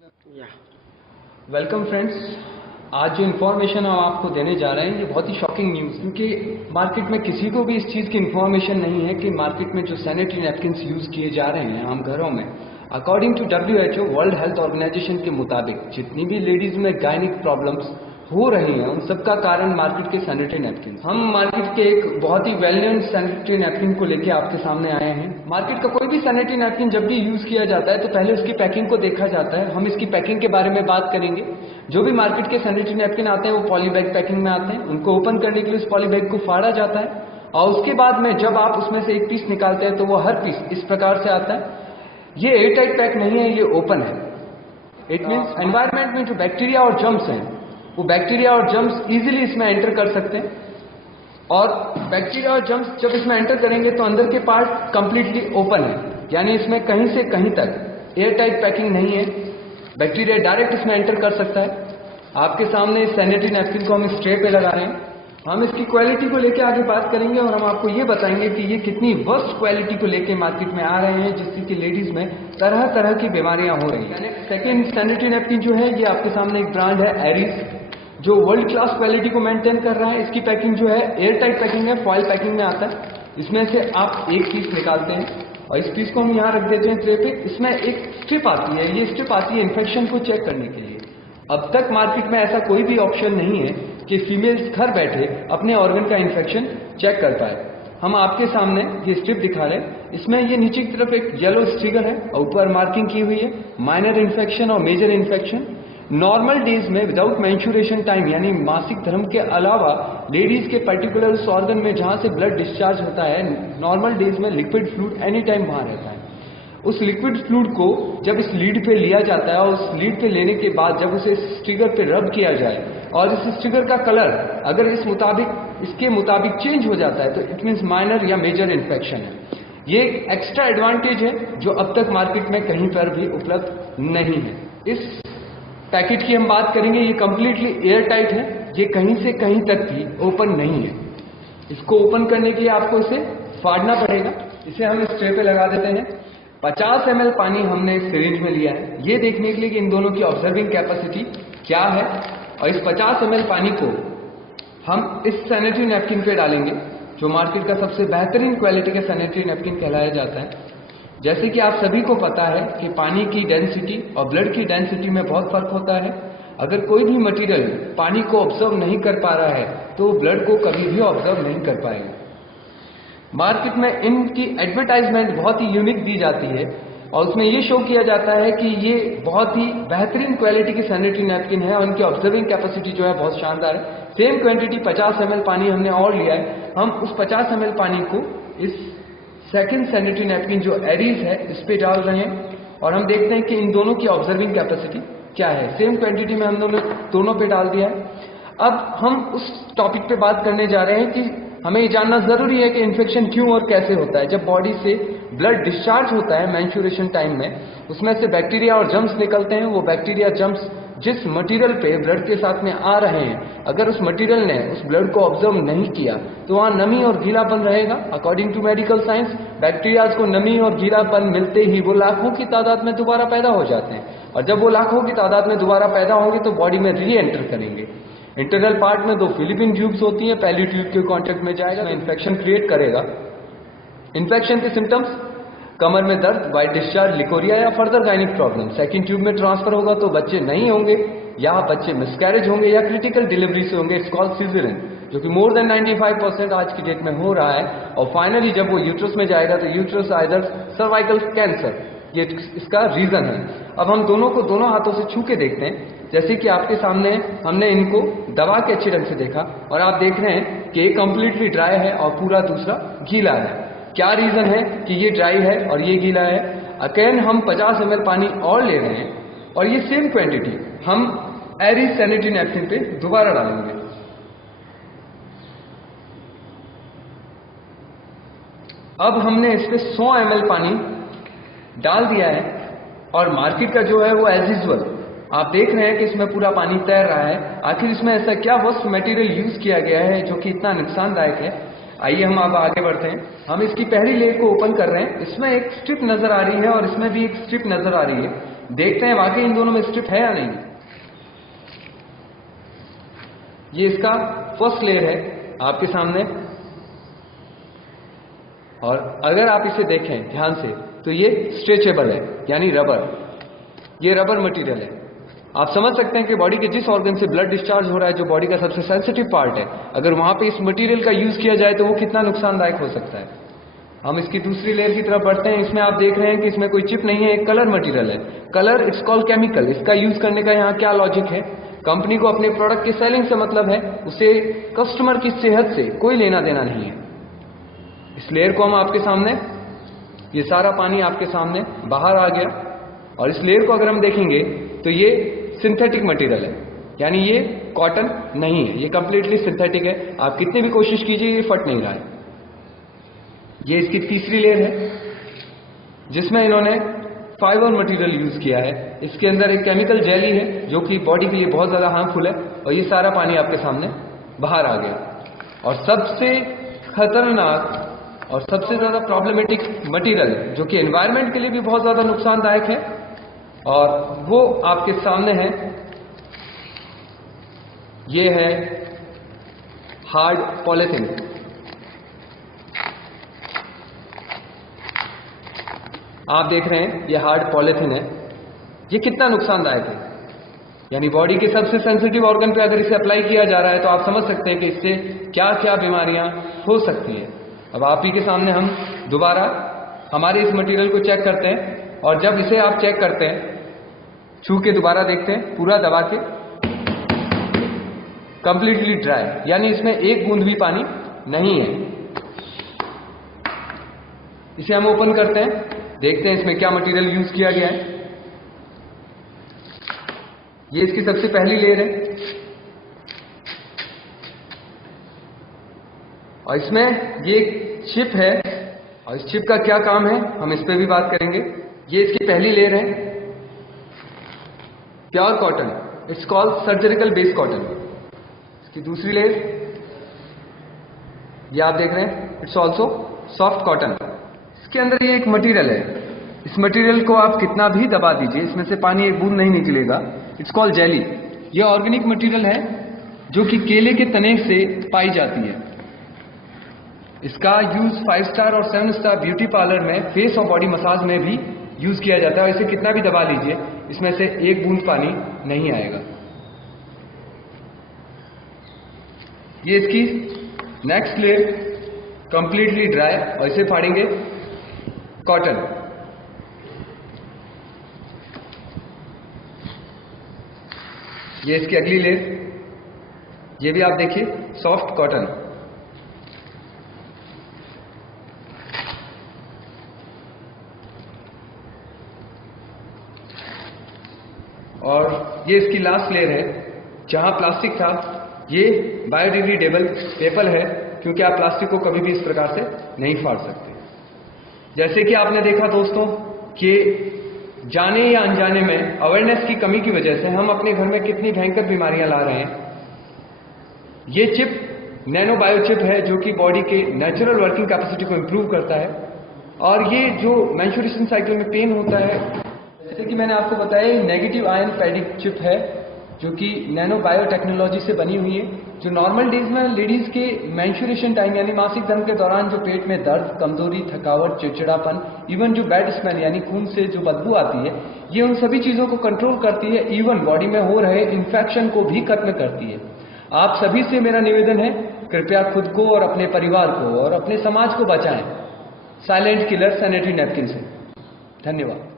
Welcome friends. आज जो information हम आपको देने जा रहे हैं ये बहुत ही शॉकिंग न्यूज़, क्योंकि मार्केट में किसी को भी इस चीज़ की इन्फॉर्मेशन नहीं है कि मार्केट में जो सैनिटरी नैपकिन्स यूज़ किए जा रहे हैं आम घरों में, according to WHO world health organisation के मुताबिक जितनी भी लेडीज में गायनिक प्रॉब्लम्स हो रही हैं उन सबका कारण मार्केट के सैनिटरी नैपकिन। हम मार्केट के एक बहुत ही वेल नोन सैनिटरी नैपकिन को लेकर आपके सामने आए हैं। मार्केट का कोई भी सैनिटरी नैपकिन जब भी यूज किया जाता है तो पहले उसकी पैकिंग को देखा जाता है। हम इसकी पैकिंग के बारे में बात करेंगे। जो भी मार्केट के सैनिटरी नैपकिन आते हैं वो पॉली बैग पैकिंग में आते हैं। उनको ओपन करने के लिए उस पॉली बैग को फाड़ा जाता है और उसके बाद में जब आप उसमें से एक पीस निकालते हैं तो वो हर पीस इस प्रकार से आता है। ये एयर टाइट पैक नहीं है, ये ओपन है। इट मीन्स एनवायरमेंट में जो बैक्टीरिया और जर्म्स हैं वो बैक्टीरिया और जर्म्स इजीली इसमें एंटर कर सकते हैं और बैक्टीरिया और जर्म्स जब इसमें एंटर करेंगे तो अंदर के पार्ट कंप्लीटली ओपन है, यानी इसमें कहीं से कहीं तक एयर टाइट पैकिंग नहीं है। बैक्टीरिया डायरेक्ट इसमें एंटर कर सकता है। आपके सामने इस सैनिटरी नैपकिन को हम इस ट्रे पे लगा रहे हैं। हम इसकी क्वालिटी को लेकर आगे बात करेंगे और हम आपको ये बताएंगे कि ये कितनी वर्स्ट क्वालिटी को लेकर मार्केट में आ रहे हैं जिससे कि लेडीज में तरह तरह की बीमारियां हो रही हैं। सेकेंड सैनिटरी नैपकिन जो है ये आपके सामने एक ब्रांड है एरीज, जो वर्ल्ड क्लास क्वालिटी को मेंटेन कर रहा है। इसकी पैकिंग जो है एयर टाइट पैकिंग है, फॉइल पैकिंग में आता है। इसमें से आप एक पीस निकालते हैं और इस पीस को हम यहाँ रख देते हैं ट्रे पे। इसमें एक स्ट्रिप आती है, ये स्ट्रिप आती है इन्फेक्शन को चेक करने के लिए। अब तक मार्केट में ऐसा कोई भी ऑप्शन नहीं है कि फीमेल्स घर बैठे अपने ऑर्गन का इन्फेक्शन चेक कर पाए। हम आपके सामने ये स्ट्रिप दिखा रहे हैं। इसमें ये नीचे की तरफ एक येलो स्टिकर है और ऊपर मार्किंग की हुई है माइनर इन्फेक्शन और मेजर इन्फेक्शन। नॉर्मल डेज में विदाउट मेंस्ट्रुएशन टाइम यानी मासिक धर्म के अलावा लेडीज के पर्टिकुलर उस ऑर्गन में जहां से ब्लड डिस्चार्ज होता है, नॉर्मल डेज में लिक्विड फ्लूइड एनी टाइम वहां रहता है। उस लिक्विड फ्लूइड को जब इस लीड पे लिया जाता है और उस लीड पे लेने के बाद जब उसे स्टिकर पे रब किया जाए और इस स्टिकर का कलर अगर इसके मुताबिक चेंज हो जाता है तो इट मीन्स माइनर या मेजर इन्फेक्शन है। ये एक एक्स्ट्रा एडवांटेज है जो अब तक मार्केट में कहीं पर भी उपलब्ध नहीं है। इस पैकेट की हम बात करेंगे, ये कंप्लीटली एयर टाइट है, ये कहीं से कहीं तक भी ओपन नहीं है। इसको ओपन करने के लिए आपको इसे फाड़ना पड़ेगा। इसे हम इस ट्रे पे लगा देते हैं। 50 ml पानी हमने इस सिरिंज में लिया है ये देखने के लिए कि इन दोनों की ऑब्जर्विंग कैपेसिटी क्या है, और इस 50 ml पानी को हम इस सैनिटरी नैपकिन पे डालेंगे जो मार्केट का सबसे बेहतरीन क्वालिटी का सैनिटरी नैपकिन कहलाया जाता है। जैसे कि आप सभी को पता है कि पानी की डेंसिटी और ब्लड की डेंसिटी में बहुत फर्क होता है। अगर कोई भी मटेरियल पानी को ऑब्जर्व नहीं कर पा रहा है तो ब्लड को कभी भी ऑब्जर्व नहीं कर पाएगा। मार्केट में इनकी एडवर्टाइजमेंट बहुत ही यूनिक दी जाती है और उसमें ये शो किया जाता है कि ये बहुत ही बेहतरीन क्वालिटी की सैनिटरी नैपकिन है और उनकी ऑब्जर्विंग कैपेसिटी जो है बहुत शानदार है। सेम क्वांटिटी 50 ml पानी हमने और लिया है। हम उस 50 ml पानी को इस सेकंड सैनिटरी नैपकिन जो एरीज है इस पे डाल रहे हैं और हम देखते हैं कि इन दोनों की ऑब्जर्विंग कैपेसिटी क्या है। सेम क्वांटिटी में हम दोनों पे डाल दिया है। अब हम उस टॉपिक पे बात करने जा रहे हैं कि हमें ये जानना जरूरी है कि इन्फेक्शन क्यों और कैसे होता है। जब बॉडी से ब्लड डिस्चार्ज होता है मेंस्ट्रुएशन टाइम में, उसमें से बैक्टीरिया और जर्म्स निकलते हैं। वो बैक्टीरिया जर्म्स जिस मटेरियल पे ब्लड के साथ में आ रहे हैं, अगर उस मटेरियल ने उस ब्लड को ऑब्जर्व नहीं किया तो वहां नमी और गीलापन रहेगा। According to medical science bacterias को नमी और गीलापन मिलते ही वो लाखों की तादाद में दोबारा पैदा हो जाते हैं और जब वो लाखों की तादाद में दोबारा पैदा होंगे तो बॉडी में री एंटर करेंगे। इंटरनल पार्ट में 2 फिलिपिन ट्यूब्स होती हैं। पहली ट्यूब के कांटेक्ट में जाएगा तो इन्फेक्शन क्रिएट करेगा। इन्फेक्शन के सिम्टम्स कमर में दर्द, वाइट डिस्चार्ज, लिकोरिया या further gynaec problem. Second tube में ट्रांसफर होगा तो बच्चे नहीं होंगे या बच्चे मिसकैरेज होंगे या क्रिटिकल डिलीवरी से होंगे। इट्स कॉल्ड सिजेरियन, जो कि मोर देन 95% आज की डेट में हो रहा है। और फाइनली जब वो यूट्रस में जाएगा तो यूट्रस आइदर सर्वाइकल कैंसर, ये इसका रीजन है। अब हम दोनों को दोनों हाथों से छू के देखते हैं। जैसे कि आपके सामने हमने इनको दबा के अच्छे ढंग से देखा और आप देख रहे हैं कि एक कंप्लीटली ड्राई है और पूरा दूसरा गीला है। क्या रीजन है कि ये ड्राई है और ये गीला है? अगेन हम 50 ml पानी और ले रहे हैं और ये सेम क्वांटिटी हम एरीज सैनिटरी नैपकिन पे दोबारा डालेंगे। अब हमने इस पे 100 ml पानी डाल दिया है और मार्केट का जो है वो एज यूजुअल आप देख रहे हैं कि इसमें पूरा पानी तैर रहा है। आखिर इसमें ऐसा क्या वर्स्ट मटेरियल यूज किया गया है जो कि इतना नुकसानदायक है? आइए हम अब आगे बढ़ते हैं। हम इसकी पहली लेयर को ओपन कर रहे हैं। इसमें एक स्ट्रिप नजर आ रही है और इसमें भी एक स्ट्रिप नजर आ रही है। देखते हैं वाकई इन दोनों में स्ट्रिप है या नहीं। ये इसका फर्स्ट लेयर है आपके सामने, और अगर आप इसे देखें ध्यान से तो ये स्ट्रेचेबल है, यानी रबर। ये रबर मटेरियल है। आप समझ सकते हैं कि बॉडी के जिस ऑर्गन से ब्लड डिस्चार्ज हो रहा है, जो बॉडी का सबसे सेंसिटिव पार्ट है, अगर वहां पे इस मटेरियल का यूज किया जाए तो वो कितना नुकसानदायक हो सकता है। हम इसकी दूसरी लेयर की तरफ बढ़ते हैं। इसमें आप देख रहे हैं कि इसमें कोई चिप नहीं है, एक कलर मटेरियल है। Colour it's called chemical. इसका यूज करने का यहाँ क्या लॉजिक है? कंपनी को अपने प्रोडक्ट के सेलिंग से मतलब है, उसे कस्टमर की सेहत से कोई लेना देना नहीं है। इस लेयर को हम आपके सामने, ये सारा पानी आपके सामने बाहर आ गया, और इस लेयर को अगर हम देखेंगे तो ये सिंथेटिक मटेरियल है, यानी ये कॉटन नहीं है, ये कंप्लीटली सिंथेटिक है। आप कितनी भी कोशिश कीजिए ये फट नहीं रहा है। ये इसकी तीसरी लेयर है जिसमें इन्होंने फाइबर मटेरियल यूज किया है। इसके अंदर एक केमिकल जेली है जो कि बॉडी के लिए बहुत ज्यादा हार्मफुल है, और ये सारा पानी आपके सामने बाहर आ गया। और सबसे खतरनाक और सबसे ज्यादा प्रॉब्लमेटिक मटेरियल जो कि एनवायरनमेंट के लिए भी बहुत ज्यादा नुकसानदायक है, और वो आपके सामने है। ये है हार्ड पॉलीथिन। आप देख रहे हैं ये हार्ड पॉलीथिन है। ये कितना नुकसानदायक है, यानी बॉडी के सबसे सेंसिटिव ऑर्गन पे अगर इसे अप्लाई किया जा रहा है तो आप समझ सकते हैं कि इससे क्या क्या बीमारियां हो सकती हैं। अब आप ही के सामने हम दोबारा हमारे इस मटेरियल को चेक करते हैं, और जब इसे आप चेक करते हैं, छू के दोबारा देखते हैं, पूरा दबा के, कंप्लीटली ड्राई, यानी इसमें एक बूंद भी पानी नहीं है। इसे हम ओपन करते हैं, देखते हैं इसमें क्या मटेरियल यूज किया गया है। ये इसकी सबसे पहली लेयर है, और इसमें ये चिप है, और इस चिप का क्या काम है हम इस पे भी बात करेंगे। ये इसकी पहली लेयर है, pure cotton, it's called surgical base cotton. इसकी दूसरी लेयर, ये आप देख रहे हैं, इट्स ऑल्सो सॉफ्ट कॉटन। इसके अंदर ये एक मटेरियल है, इस मटेरियल को आप कितना भी दबा दीजिए, इसमें से पानी एक बूंद नहीं निकलेगा। It's called jelly. ये ऑर्गेनिक मटेरियल है जो कि केले के तने से पाई जाती है। इसका यूज 5 स्टार और 7 स्टार ब्यूटी पार्लर में फेस और बॉडी मसाज में भी यूज किया जाता है, और इसे कितना भी दबा लीजिए इसमें से एक बूंद पानी नहीं आएगा। ये इसकी नेक्स्ट लेयर कंप्लीटली ड्राई, और इसे फाड़ेंगे कॉटन। ये इसकी अगली लेयर, ये भी आप देखिए सॉफ्ट कॉटन। और ये इसकी लास्ट लेयर है, जहां प्लास्टिक था ये बायोडिग्रेडेबल पेपर है, क्योंकि आप प्लास्टिक को कभी भी इस प्रकार से नहीं फाड़ सकते। जैसे कि आपने देखा दोस्तों कि जाने या अनजाने में अवेयरनेस की कमी की वजह से हम अपने घर में कितनी भयंकर बीमारियां ला रहे हैं। ये चिप नैनो बायो चिप है जो कि बॉडी के नेचुरल वर्किंग कैपेसिटी को इंप्रूव करता है, और ये जो मेंस्ट्रुएशन साइकिल में पेन होता है, जैसे कि मैंने आपको बताया, नेगेटिव आयन पैडिक चिप है जो कि नैनो बायो टेक्नोलॉजी से बनी हुई है, जो नॉर्मल डेज में लेडीज के मेंस्ट्रुएशन टाइम यानी मासिक धर्म के दौरान जो पेट में दर्द, कमजोरी, थकावट, चिड़चिड़ापन, इवन जो बैड स्मेल यानी खून से जो बदबू आती है, ये उन सभी चीजों को कंट्रोल करती है, इवन बॉडी में हो रहे इन्फेक्शन को भी खत्म करती है। आप सभी से मेरा निवेदन है, कृपया खुद को और अपने परिवार को और अपने समाज को बचाएं साइलेंट किलर सैनिटरी नैपकिन से। धन्यवाद।